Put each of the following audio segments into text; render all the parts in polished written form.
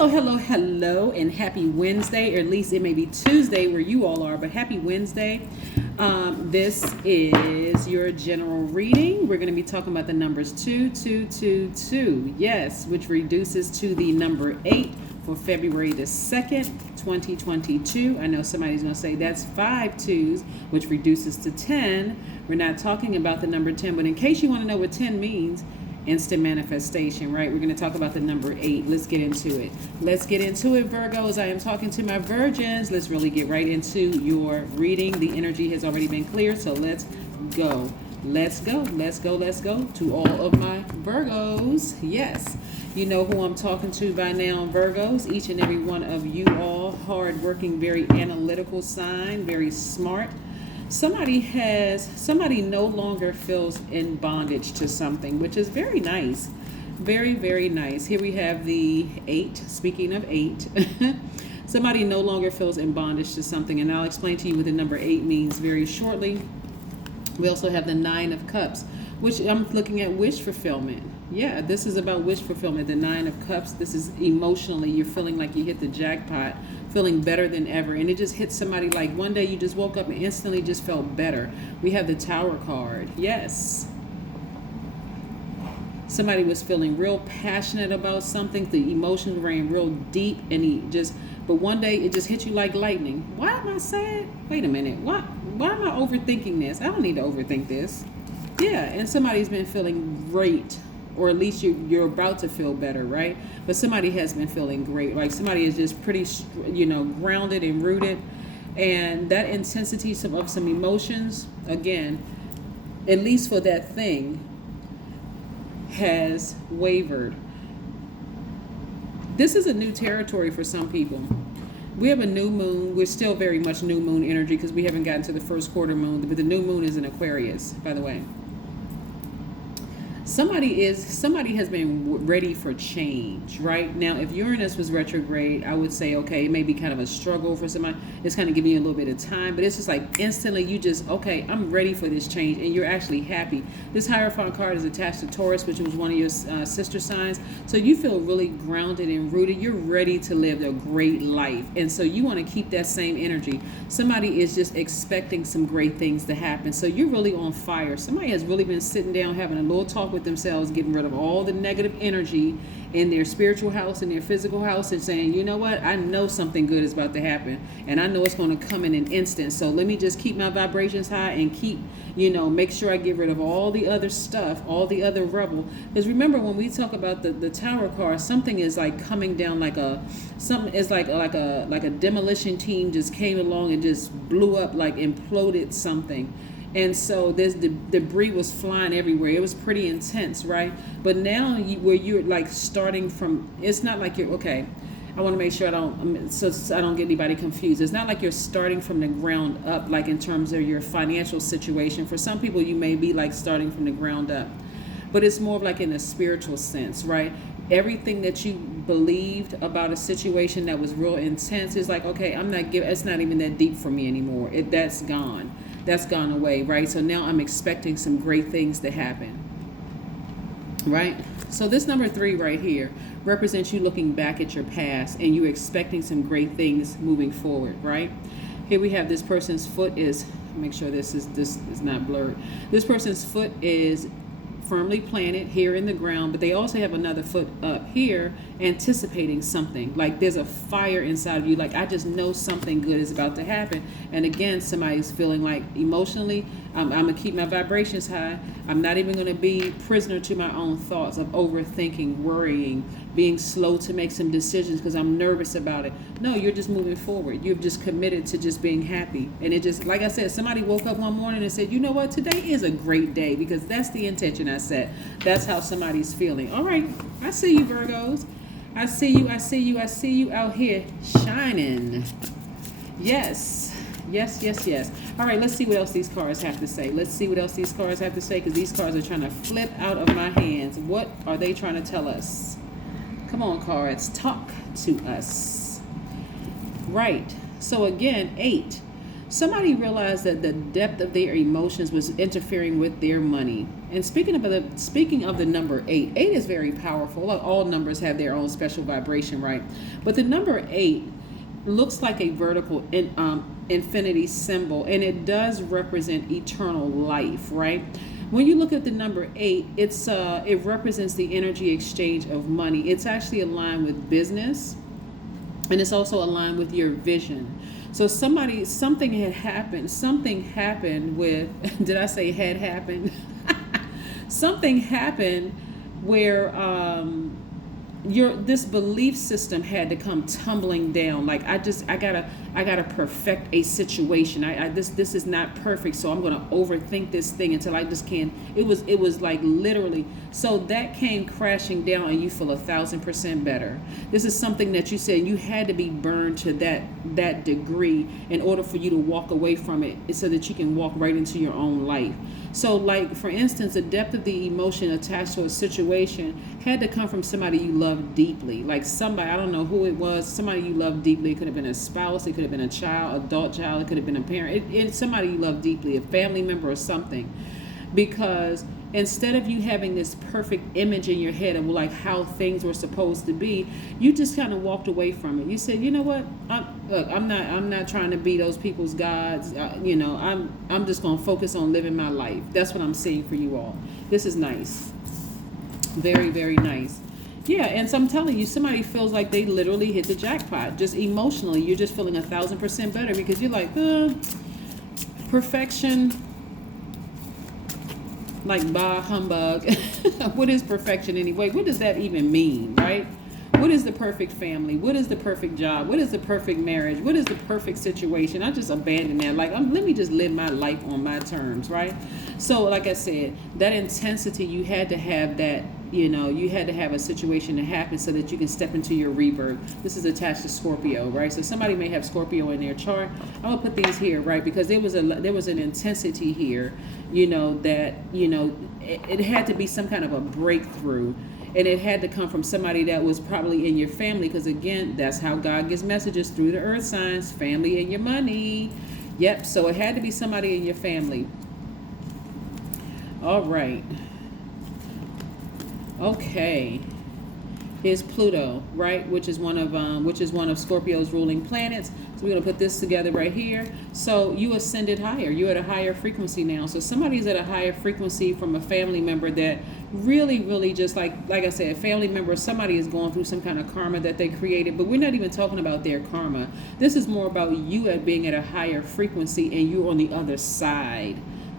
Hello, and happy Wednesday, or at least it may be Tuesday where you all are, but happy Wednesday. This is your general reading. We're going to be talking about the numbers 2222, yes, which reduces to the number 8 for February the 2nd, 2022. I know somebody's going to say that's 5 twos, which reduces to 10. We're not talking about the number 10, but in case you want to know what 10 means, instant manifestation, right? We're going to talk about the number 8. Let's get into it. Virgos. I am talking to my virgins. Let's really get right into your reading. The energy has already been cleared, so let's go. Let's go to all of my Virgos. Yes, you know who I'm talking to by now, Virgos. Each and every one of you all, hardworking, very analytical sign, very smart. Somebody no longer feels in bondage to something, which is very nice. Very, very nice. Here we have the 8. Speaking of 8, somebody no longer feels in bondage to something. And I'll explain to you what the number 8 means very shortly. We also have the 9 of Cups, which I'm looking at wish fulfillment. Yeah, this is about wish fulfillment. The 9 of Cups, this is emotionally, you're feeling like you hit the jackpot, feeling better than ever. And it just hit somebody like one day you just woke up and instantly just felt better. We have the Tower card. Yes. Somebody was feeling real passionate about something. The emotions ran real deep, and but one day it just hit you like lightning. Why am I sad? Wait a minute. Why am I overthinking this? I don't need to overthink this. Yeah, and somebody's been feeling great. Or at least you're about to feel better, right? But somebody has been feeling great. Like somebody is just pretty, grounded and rooted. And that intensity of some emotions, again, at least for that thing, has wavered. This is a new territory for some people. We have a new moon. We're still very much new moon energy because we haven't gotten to the first quarter moon. But the new moon is in Aquarius, by the way. Somebody has been ready for change, right? Now, if Uranus was retrograde, I would say, okay, it may be kind of a struggle for somebody. It's kind of giving you a little bit of time, but it's just like instantly you just, okay, I'm ready for this change, and you're actually happy. This Hierophant card is attached to Taurus, which was one of your sister signs. So you feel really grounded and rooted. You're ready to live a great life, and so you want to keep that same energy. Somebody is just expecting some great things to happen. So you're really on fire. Somebody has really been sitting down having a little talk with themselves, getting rid of all the negative energy in their spiritual house and their physical house, and saying, you know what, I know something good is about to happen, and I know it's going to come in an instant, so let me just keep my vibrations high and keep, make sure I get rid of all the other stuff, all the other rubble. Because remember, when we talk about the Tower card, something is like coming down like a demolition team just came along and just blew up, like imploded something. And so there's the debris was flying everywhere. It was pretty intense, right? But now where you're like starting from, it's not like you're, okay, I want to make sure I don't get anybody confused. It's not like you're starting from the ground up, like in terms of your financial situation. For some people, you may be like starting from the ground up, but it's more of like in a spiritual sense, right? Everything that you believed about a situation that was real intense is like, okay, it's not even that deep for me anymore. That's gone. That's gone away, right? So now I'm expecting some great things to happen, right? So this number 3 right here represents you looking back at your past and you expecting some great things moving forward, right? Here we have this person's foot is, make sure this is not blurred. This person's foot is firmly planted here in the ground, but they also have another foot up here anticipating something. Like there's a fire inside of you, like I just know something good is about to happen. And again, somebody's feeling like emotionally, I'm gonna keep my vibrations high. I'm not even gonna be prisoner to my own thoughts of overthinking, worrying, being slow to make some decisions because I'm nervous about it. No, you're just moving forward. You've just committed to just being happy. And it just, like I said, somebody woke up one morning and said, you know what, today is a great day, because that's the intention I set. That's how somebody's feeling. All right, I see you, Virgos. I see you out here shining. Yes. All right, let's see what else these cards have to say. Because these cards are trying to flip out of my hands. What are they trying to tell us? Come on, cards, talk to us. Right. So again, 8. Somebody realized that the depth of their emotions was interfering with their money. And speaking of the number eight, eight is very powerful. Like, all numbers have their own special vibration, right? But the number eight looks like a vertical infinity symbol, and it does represent eternal life, right? When you look at the number eight, it represents the energy exchange of money. It's actually aligned with business, and it's also aligned with your vision. So something happened with, did I say had happened? Something happened where this belief system had to come tumbling down. Like, I gotta perfect a situation. This is not perfect, so I'm gonna overthink this thing until I just can't. It was like literally. So that came crashing down, and you feel 1,000% better. This is something that you said you had to be burned to that degree in order for you to walk away from it, so that you can walk right into your own life. So, like, for instance, the depth of the emotion attached to a situation had to come from somebody you love deeply. Like somebody, I don't know who it was, somebody you love deeply. It could have been a spouse, it could have been a child, adult child, it could have been a parent. It's somebody you love deeply, a family member or something. Because instead of you having this perfect image in your head of like how things were supposed to be, you just kind of walked away from it. You said, you know what? I'm not trying to be those people's gods. I'm just gonna focus on living my life. That's what I'm seeing for you all. This is nice, very, very nice. Yeah, and so I'm telling you, somebody feels like they literally hit the jackpot. Just emotionally, you're just feeling 1,000% better because you're like, perfection. Like, bah humbug. What is perfection anyway? What does that even mean, right? What is the perfect family? What is the perfect job? What is the perfect marriage? What is the perfect situation? I just abandoned that. Like, let me just live my life on my terms, right? So, like I said, that intensity, you had to have that, you had to have a situation that happen so that you can step into your rebirth. This is attached to Scorpio, right? So somebody may have Scorpio in their chart. I'm gonna put these here, right? Because there was an intensity here, that, it had to be some kind of a breakthrough. And it had to come from somebody that was probably in your family, because again, that's how God gives messages, through the earth signs, family and your money. Yep, so it had to be somebody in your family. All right. Okay. Here's Pluto, right? Which is one of Scorpio's ruling planets. So we're gonna put this together right here. So you ascended higher. You're at a higher frequency now. So somebody's at a higher frequency from a family member that really, really just like I said, a family member, somebody is going through some kind of karma that they created, but we're not even talking about their karma. This is more about you at being at a higher frequency, and you're on the other side.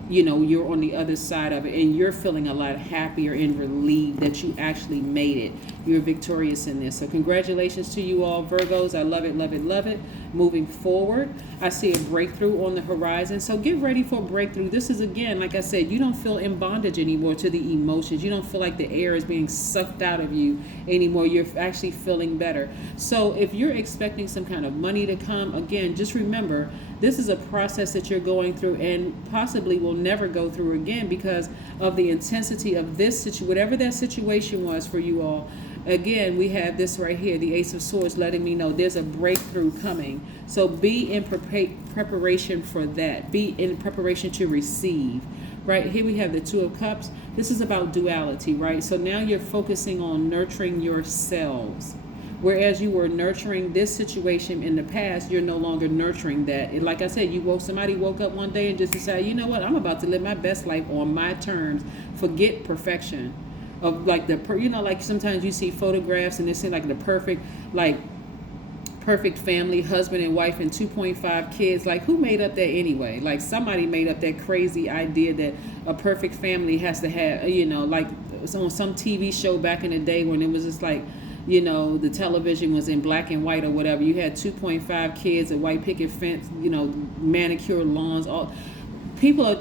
You're on the other side of it, and you're feeling a lot happier and relieved that you actually made it. You're victorious in this. So congratulations to you all, Virgos. I love it, love it, love it. Moving forward, I see a breakthrough on the horizon. So get ready for a breakthrough. This is, again, like I said, you don't feel in bondage anymore to the emotions. You don't feel like the air is being sucked out of you anymore. You're actually feeling better. So if you're expecting some kind of money to come, again, just remember, this is a process that you're going through and possibly will never go through again because of the intensity of this situation, whatever that situation was for you all. Again, we have this right here, the Ace of Swords, letting me know there's a breakthrough coming. So be in preparation for that. Be in preparation to receive. Right here we have the Two of Cups. This is about duality, right? So now you're focusing on nurturing yourselves. Whereas you were nurturing this situation in the past, you're no longer nurturing that. Like I said, somebody woke up one day and just decided, you know what, I'm about to live my best life on my terms. Forget perfection. Of like like sometimes you see photographs and they say like the perfect family, husband and wife and 2.5 kids. Like, who made up that anyway? Like, somebody made up that crazy idea that a perfect family has to have, like on some TV show back in the day when it was just like, the television was in black and white or whatever. You had 2.5 kids, a white picket fence, manicured lawns, all people are,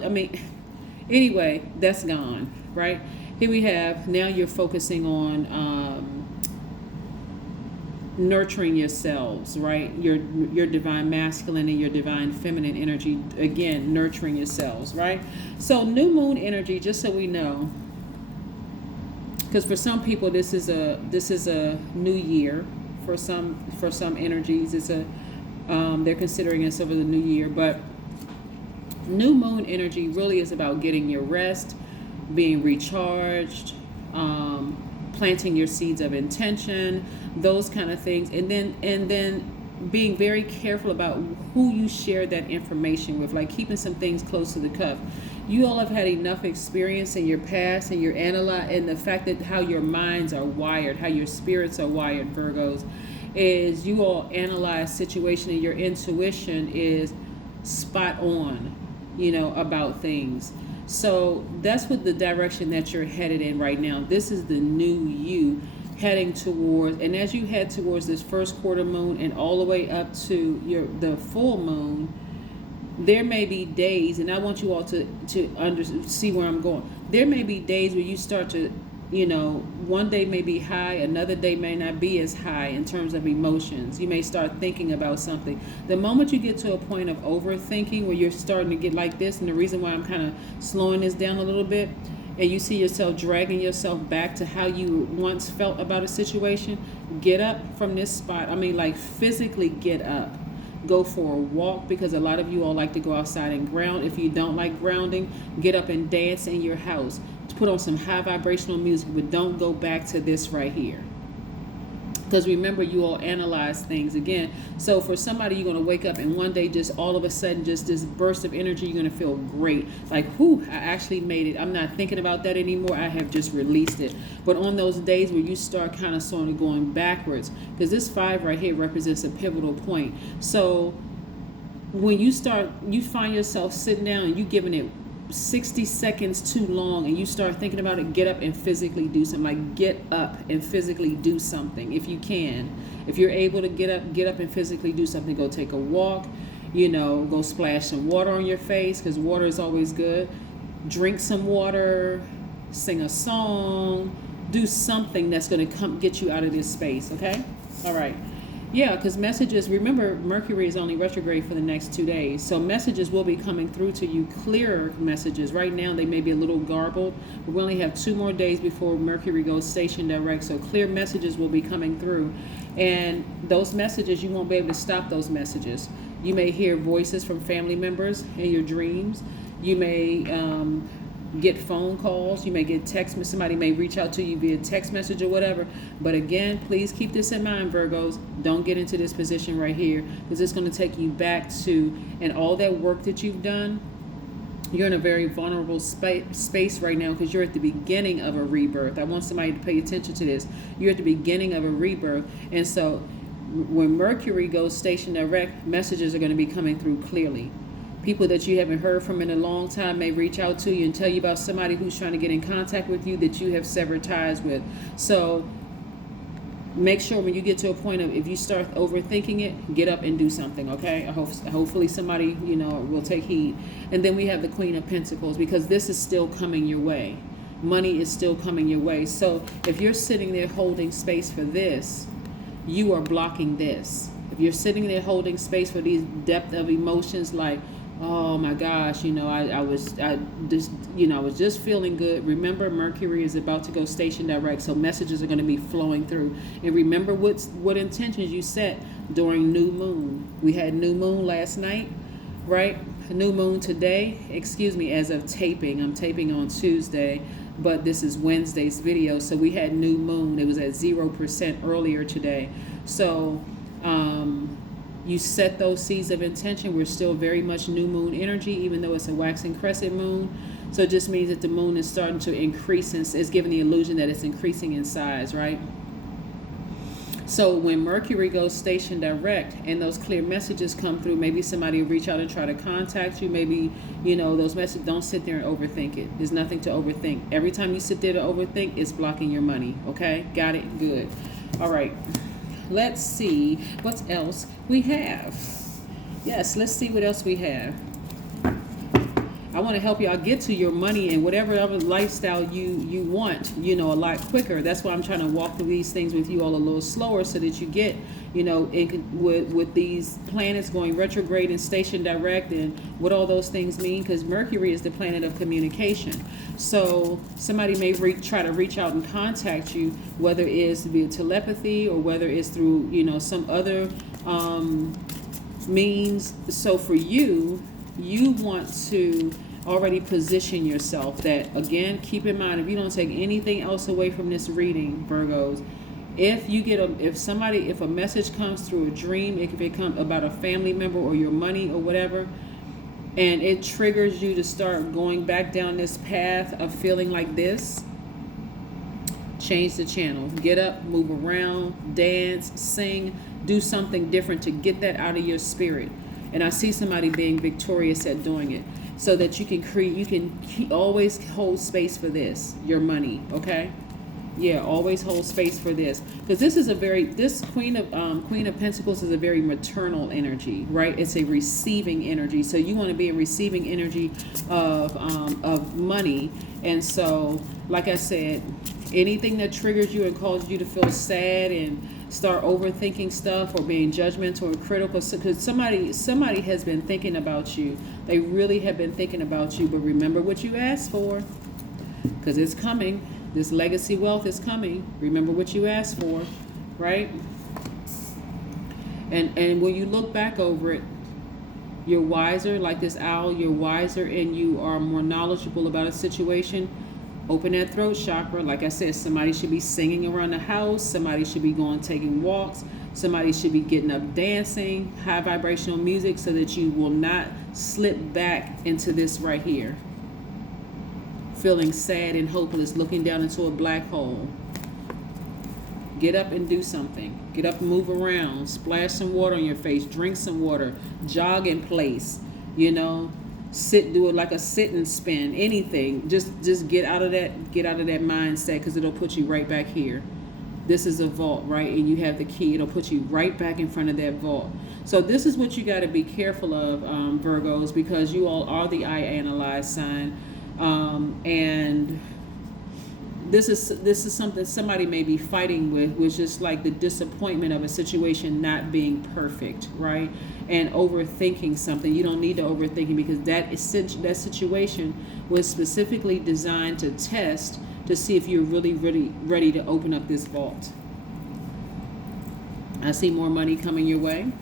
anyway, that's gone, right? Here we have, now you're focusing on nurturing yourselves, right? Your divine masculine and your divine feminine energy, again, nurturing yourselves, right? So new moon energy, just so we know, because for some people this is a new year. For some energies, it's they're considering it over the new year. But new moon energy really is about getting your rest, being recharged, planting your seeds of intention, those kind of things. And then being very careful about who you share that information with, like keeping some things close to the cuff. You all have had enough experience in your past, and you're analyzing, and the fact that how your minds are wired, how your spirits are wired, Virgos, is you all analyze situation, and your intuition is spot on, about things. So that's what the direction that you're headed in right now. This is the new you heading towards, and as you head towards this first quarter moon and all the way up to the full moon, there may be days, and I want you all to see where I'm going. There may be days where you start to, one day may be high, another day may not be as high in terms of emotions. You may start thinking about something. The moment you get to a point of overthinking where you're starting to get like this, and the reason why I'm kind of slowing this down a little bit, and you see yourself dragging yourself back to how you once felt about a situation, get up from this spot. I mean, like physically get up. Go for a walk, because a lot of you all like to go outside and ground. If you don't like grounding, get up and dance in your house. Put on some high vibrational music, but don't go back to this right here. Because remember, you all analyze things again. So for somebody, you're going to wake up and one day just all of a sudden, just this burst of energy, you're going to feel great. Like, whew, I actually made it. I'm not thinking about that anymore. I have just released it. But on those days where you start kind of sort of going backwards, because this 5 right here represents a pivotal point. So when you find yourself sitting down and you giving it 60 seconds too long and you start thinking about it, get up and physically do something. Like, get up and physically do something if you can. If you're able to get up and physically do something. Go take a walk, go splash some water on your face, because water is always good. Drink some water, sing a song, do something that's going to get you out of this space. Okay? All right. Yeah, because messages, remember, Mercury is only retrograde for the next 2 days. So messages will be coming through to you, clearer messages. Right now, they may be a little garbled, but we only have 2 more days before Mercury goes station direct. So clear messages will be coming through. And those messages, you won't be able to stop those messages. You may hear voices from family members in your dreams. You may get phone calls, you may get text, somebody may reach out to you via text message or whatever. But again, please keep this in mind, Virgos. Don't get into this position right here, because it's going to take you back to, and all that work that you've done, you're in a very vulnerable space right now, because you're at the beginning of a rebirth. I want somebody to pay attention to this. You're at the beginning of a rebirth. And so when Mercury goes station direct, messages are going to be coming through clearly. People that you haven't heard from in a long time may reach out to you and tell you about somebody who's trying to get in contact with you that you have severed ties with. So make sure when you get to a point of, if you start overthinking it, get up and do something, okay? Hopefully somebody, will take heed. And then we have the Queen of Pentacles, because this is still coming your way. Money is still coming your way. So if you're sitting there holding space for this, you are blocking this. If you're sitting there holding space for these depth of emotions, like, oh my gosh, I was just feeling good. Remember, Mercury is about to go station direct, so messages are going to be flowing through. And remember what intentions you set during new moon. We had new moon last night, right? New moon today, as of taping. I'm taping on Tuesday, but this is Wednesday's video. So we had new moon. It was at 0% earlier today. So you set those seeds of intention. We're still very much new moon energy, even though it's a waxing crescent moon. So it just means that the moon is starting to increase, and it's giving the illusion that it's increasing in size, right? So when Mercury goes station direct and those clear messages come through, maybe somebody will reach out and try to contact you. Maybe, those messages, don't sit there and overthink it. There's nothing to overthink. Every time you sit there to overthink, it's blocking your money. Okay? Got it? Good. All right. Let's see what else we have. Yes, let's see what else we have. I want to help y'all get to your money and whatever other lifestyle you want, a lot quicker. That's why I'm trying to walk through these things with you all a little slower, so that you get, with these planets going retrograde and station direct and what all those things mean, because Mercury is the planet of communication. So somebody may try to reach out and contact you, whether it's via telepathy or whether it's through, some other means. So for you want to already position yourself. That, again, keep in mind, if you don't take anything else away from this reading, Virgos, if you get if a message comes through a dream, it could become about a family member or your money or whatever, and it triggers you to start going back down this path of feeling like this, change the channel. Get up, move around, dance, sing, do something different to get that out of your spirit. And I see somebody being victorious at doing it, so that you can always hold space for this, your money, okay? Yeah, always hold space for this, because this Queen of Pentacles is a very maternal energy, right? It's a receiving energy, so you want to be in receiving energy of money. And so, like I said, anything that triggers you and causes you to feel sad and start overthinking stuff or being judgmental or critical, because somebody has been thinking about you. They really have been thinking about you. But remember what you asked for, because it's coming. This legacy wealth is coming. Remember what you asked for, right? And when you look back over it, you're wiser, like this owl, you're wiser, and you are more knowledgeable about a situation. Open that throat chakra. Like I said, somebody should be singing around the house. Somebody should be taking walks. Somebody should be getting up dancing, high vibrational music, so that you will not slip back into this right here, feeling sad and hopeless, looking down into a black hole. Get up and do something. Get up and move around. Splash some water on your face. Drink some water. Jog in place. Do it like a sit and spin. Anything. Just get out of that mindset, because it'll put you right back here. This is a vault, right? And you have the key. It'll put you right back in front of that vault. So this is what you got to be careful of, Virgos, because you all are the I analyze sign. And this is something somebody may be fighting with, which is like the disappointment of a situation not being perfect, right? And overthinking something. You don't need to overthink it, because that situation was specifically designed to test to see if you're really ready to open up this vault. I see more money coming your way.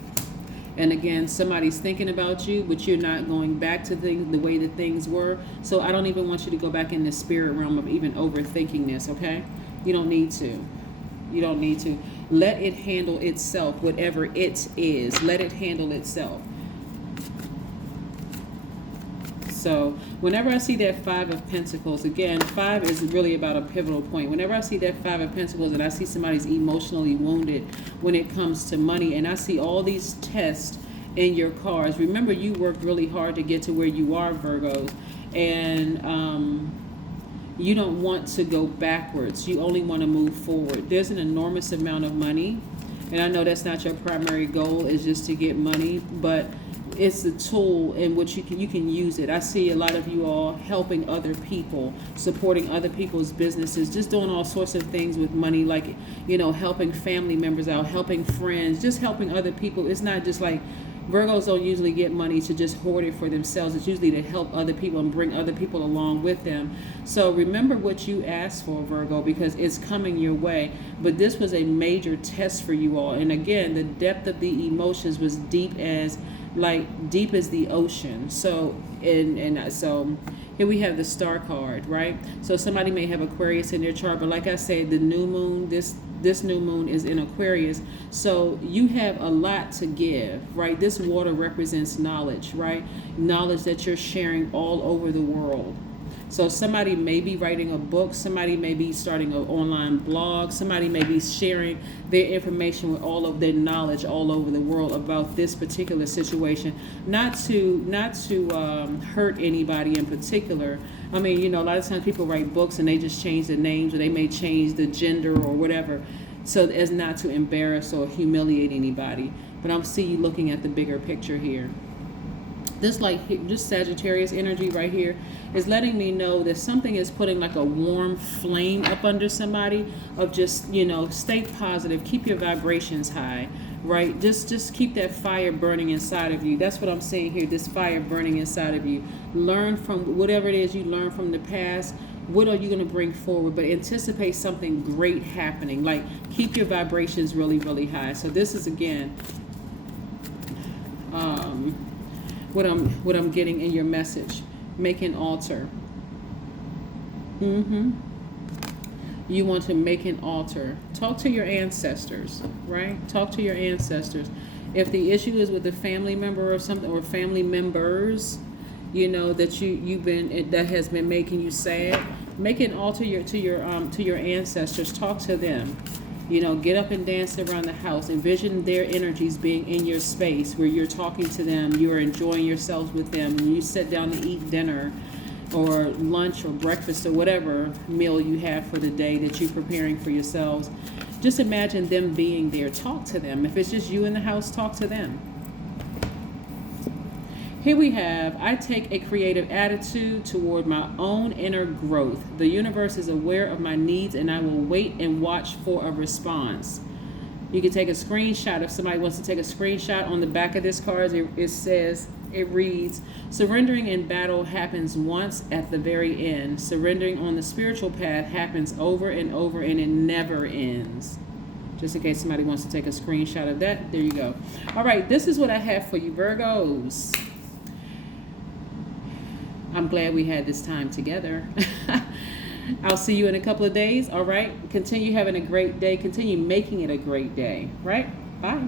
And again, somebody's thinking about you, but you're not going back to things the way that things were. So I don't even want you to go back in the spirit realm of even overthinking this, okay? You don't need to. You don't need to. Let it handle itself, whatever it is. Let it handle itself. So whenever I see that Five of Pentacles, again, 5 is really about a pivotal point. Whenever I see that Five of Pentacles and I see somebody's emotionally wounded when it comes to money, and I see all these tests in your cards, remember you worked really hard to get to where you are, Virgos, and you don't want to go backwards. You only want to move forward. There's an enormous amount of money, and I know that's not your primary goal, is just to get money, but it's a tool in which you can use it. I see a lot of you all helping other people, supporting other people's businesses, just doing all sorts of things with money, like, helping family members out, helping friends, just helping other people. It's not just like, Virgos don't usually get money to just hoard it for themselves. It's usually to help other people and bring other people along with them. So remember what you asked for, Virgo, because it's coming your way. But this was a major test for you all. And again, the depth of the emotions was deep as the ocean. So so here we have the star card, right? So somebody may have Aquarius in their chart, but like I said, the new moon, this new moon is in Aquarius. So you have a lot to give, right? This water represents knowledge, right? Knowledge that you're sharing all over the world. So somebody may be writing a book, somebody may be starting an online blog, somebody may be sharing their information with all of their knowledge all over the world about this particular situation. Not to hurt anybody in particular. I mean, a lot of times people write books and they just change the names, or they may change the gender or whatever, so as not to embarrass or humiliate anybody. But I'm seeing you looking at the bigger picture here. This Sagittarius energy right here is letting me know that something is putting like a warm flame up under somebody of just, stay positive, keep your vibrations high, right? Just keep that fire burning inside of you. That's what I'm saying here, this fire burning inside of you. Learn from whatever it is you learned from the past. What are you going to bring forward? But anticipate something great happening. Like, keep your vibrations really, really high. So this is, again, what I'm getting in your message. Make an altar. Mm-hmm. You want to make an altar. Talk to your ancestors, right? Talk to your ancestors. If the issue is with a family member or something, or family members, you know, that you've been, that has been making you sad, make an altar to your ancestors. Talk to them. You know, get up and dance around the house. Envision their energies being in your space where you're talking to them, you're enjoying yourselves with them. When you sit down to eat dinner or lunch or breakfast or whatever meal you have for the day that you're preparing for yourselves, just imagine them being there. Talk to them. If it's just you in the house, talk to them. Here we have, I take a creative attitude toward my own inner growth. The universe is aware of my needs and I will wait and watch for a response. You can take a screenshot if somebody wants to take a screenshot. On the back of this card, it reads, surrendering in battle happens once at the very end. Surrendering on the spiritual path happens over and over and it never ends. Just in case somebody wants to take a screenshot of that, there you go. All right, this is what I have for you, Virgos. I'm glad we had this time together. I'll see you in a couple of days, all right? Continue having a great day. Continue making it a great day, right? Bye.